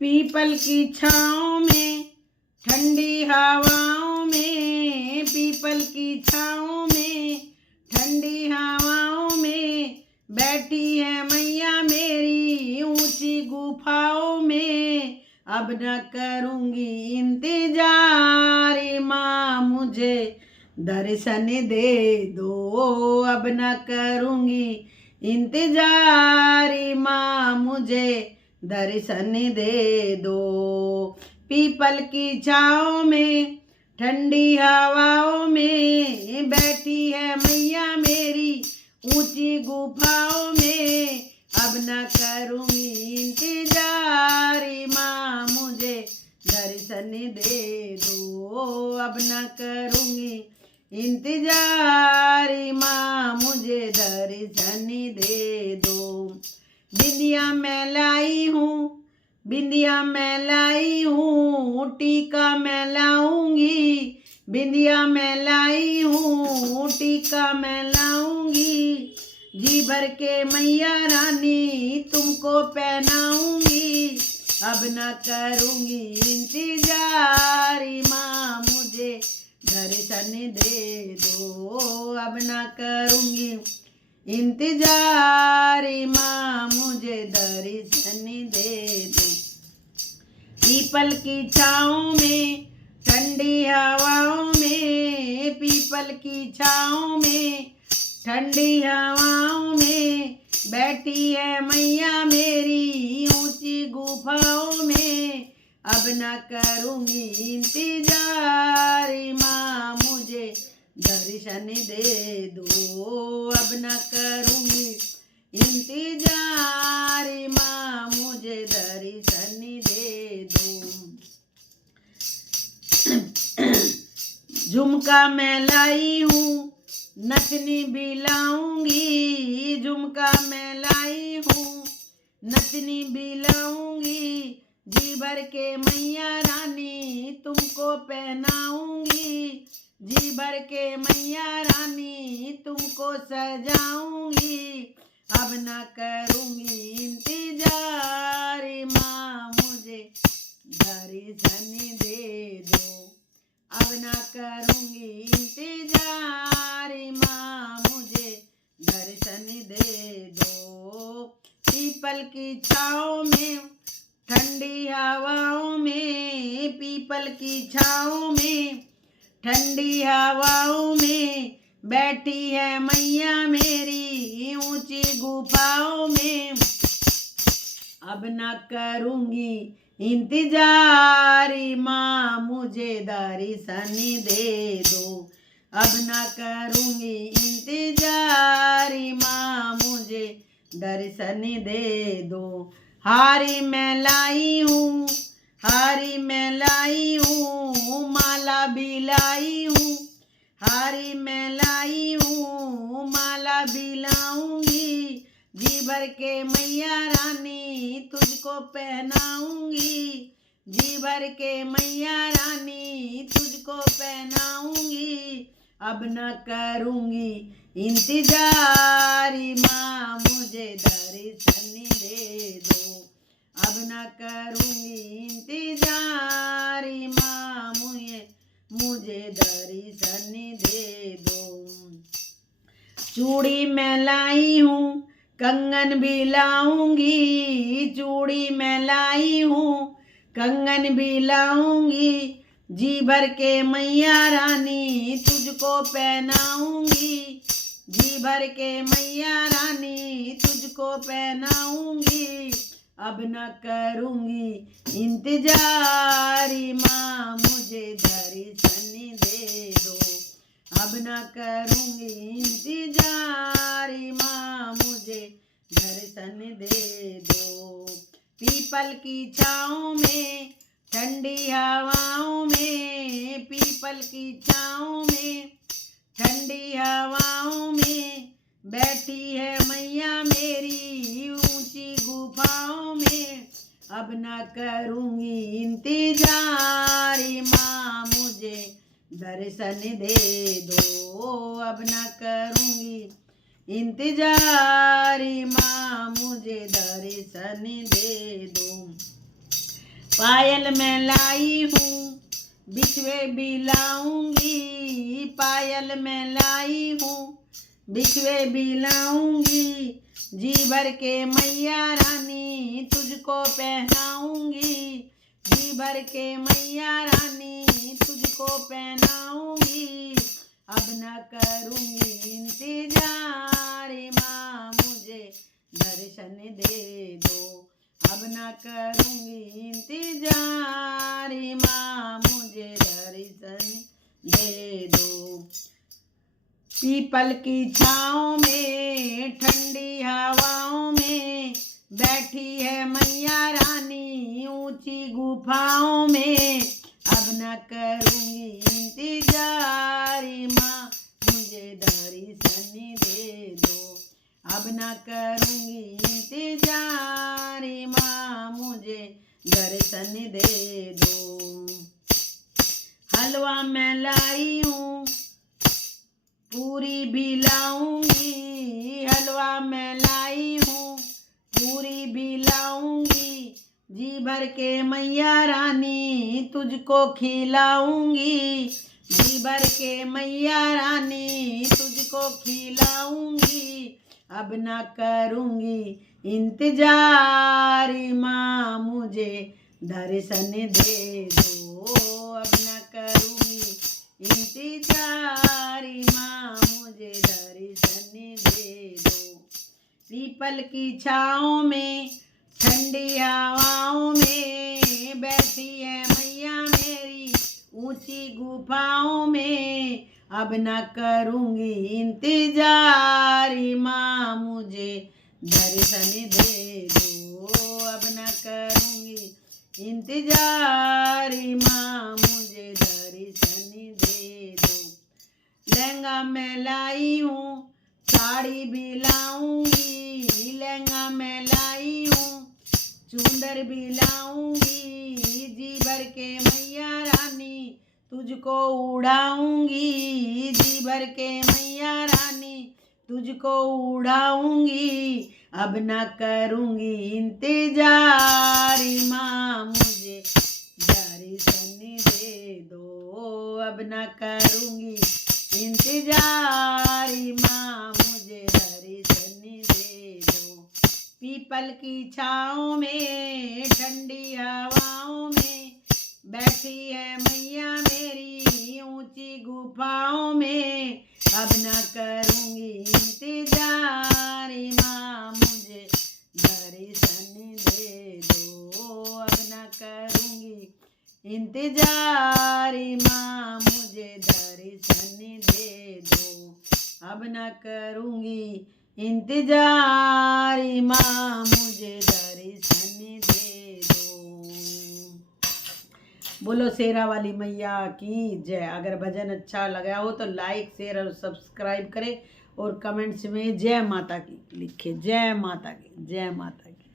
People की छाँव में ठंडी हवाओं में, पीपल की छाँव में ठंडी हवाओं में बैठी है मैया मेरी ऊंची गुफाओं में। अब न करूँगी इंतजार माँ मुझे दर्शन दे दो, अब न करूँगी इंतजार माँ मुझे दर्शन दे दो। पीपल की छाँव में ठंडी हवाओं में बैठी है मैया मेरी ऊंची गुफाओं में। अब न करूँगी इंतजार माँ मुझे दर्शन दे दो, अब न करूँगी इंतजार माँ मुझे दर्शन दे दो। बिंदिया मैं लाई हूँ, बिंदिया मैं लाई हूँ, टीका मैं लाऊंगी, बिंदिया मैं लाई हूँ, टीका मैं लाऊंगी। जी भर के मैया रानी तुमको पहनाऊंगी। अब न करूँगी इंतजार माँ मुझे दर्शन दे दो, अब न करूँगी इंतजार माँ मुझे दर्शन दे दो। पीपल की छाँव में ठंडी हवाओं में, पीपल की छाँव में ठंडी हवाओं में बैठी है मैया मेरी ऊंची गुफाओं में। अब न करूँगी इंतजार माँ मुझे दर्शन दे दो, अब न करूँगी इंतजार माँ मुझे दर्शन दे दो। झुमका मैं लाई हूँ, नथनी भी लाऊंगी, झुमका मैं लाई हूँ, नथनी भी लाऊंगी। जी भर के मैया रानी तुमको पहनाऊंगी, जी भर के मैया रानी तुमको सजाऊंगी। अब न करूँगी इंतजार माँ मुझे दर्शन दे दो, अब न करूँगी इंतजार माँ मुझे दर्शन दे दो। पीपल की छाँव में ठंडी हवाओं में, पीपल की छाँव में ठंडी हवाओं में बैठी है मैया मेरी ऊंची गुफाओं में। अब न करूँगी इंतजार माँ मुझे दर्शन दे दो, अब न करूँगी इंतजार माँ मुझे दर्शन दे दो। हारी मैं लाई हूँ, हारी मैं लाई हूँ, माला भी लाई हूँ, हारी मैं लाई हूँ, माला भी लाऊंगी। जी भर के मैया रानी तुझको पहनाऊंगी, जी भर के मैया रानी तुझको पहनाऊंगी। अब न करूँगी इंतजार माँ मुझे दर्शन दे दो, अब न करूँगी इंतजार माँ मुझे दर्शन दे दो। चूड़ी मैं लाई हूँ, कंगन भी लाऊंगी, चूड़ी मैं लाई हूँ, कंगन भी लाऊंगी। जी भर के मैया रानी तुझको पहनाऊंगी, जी भर के मैया रानी तुझको पहनाऊंगी। अब न करूँगी इंतजार माँ मुझे दर्शन दे दो, अब न करूँगी इंतजार माँ मुझे दर्शन दे दो। पीपल की छाँव में ठंडी हवाओं में, पीपल की छाँव में ठंडी हवाओं में बैठी है मैया मेरी ऊंची गुफाओं में। अब न करूँगी इंतजार माँ मुझे दर्शन दे दो, अब न करूँगी इंतजार माँ मुझे दर्शन दे दो। पायल मैं लाई हूँ बिछवे भी लाऊंगी, पायल मैं लाई हूँ बिछवे भी लाऊंगी, जी भर के मैया रानी तुझको पहनाऊंगी, जी भर के मैया रानी तुझको पहनाऊंगी। अब न करूंगी इंतजार माँ मुझे दर्शन दे दो, अब न करूंगी इंतजार माँ मुझे दर्शन दे दो। पीपल की छाँव में ठंडी हवाओं में बैठी है मैया रानी ऊंची गुफाओं में, अब न करूंगी इंतजार माँ मुझे दर्शन दे दो, अब न करूंगी इंतजार माँ मुझे दर्शन दे दो। हलवा मैं लाई हूँ पूरी भी लाऊंगी, हलवा मैं लाई हूँ पूरी भी लाऊंगी, जी भर के मैया रानी तुझको खिलाऊंगी, जी भर के मैया रानी तुझको खिलाऊंगी। अब न करूंगी इंतजार माँ मुझे दर्शन दे दो, अब न करूंगी इंतजार माँ मुझे दर्शन दे दो। पीपल की छाँव में ठंडी हवाओं में बैठी है मैया मेरी ऊंची गुफाओं में, अब न करूंगी इंतजार माँ मुझे दर्शन दे दो, अब न करूंगी इंतजार माँ मुझे दर्शन दे दो। लहंगा मैं लाई हूँ साड़ी भी लाऊंगी, लहंगा मैं लाई हूँ चूंदर भी लाऊंगी, जी भर के मैया रानी तुझको उड़ाऊंगी, जी भर के मैया रानी तुझको उड़ाऊंगी। अब न करूंगी इंतजार माँ मुझे दर्शन दे दो, अब न करूंगी इंतजार माँ मुझे दर्शन दे दो। पीपल की छाँव में ठंडी हवाओं में बैठी है मैया मेरी ऊंची गुफाओं में, अब न करूंगी इंतजार माँ मुझे दर्शन दे दो, अब न करूंगी इंतजार माँ मुझे दर्शन दे दो, अब न करूंगी इंतजार माँ मुझे दर्शन दे दो। बोलो शेरा वाली मैया की जय। अगर भजन अच्छा लगा हो तो लाइक शेयर और सब्सक्राइब करें और कमेंट्स में जय माता की लिखे, जय माता की, जय माता की।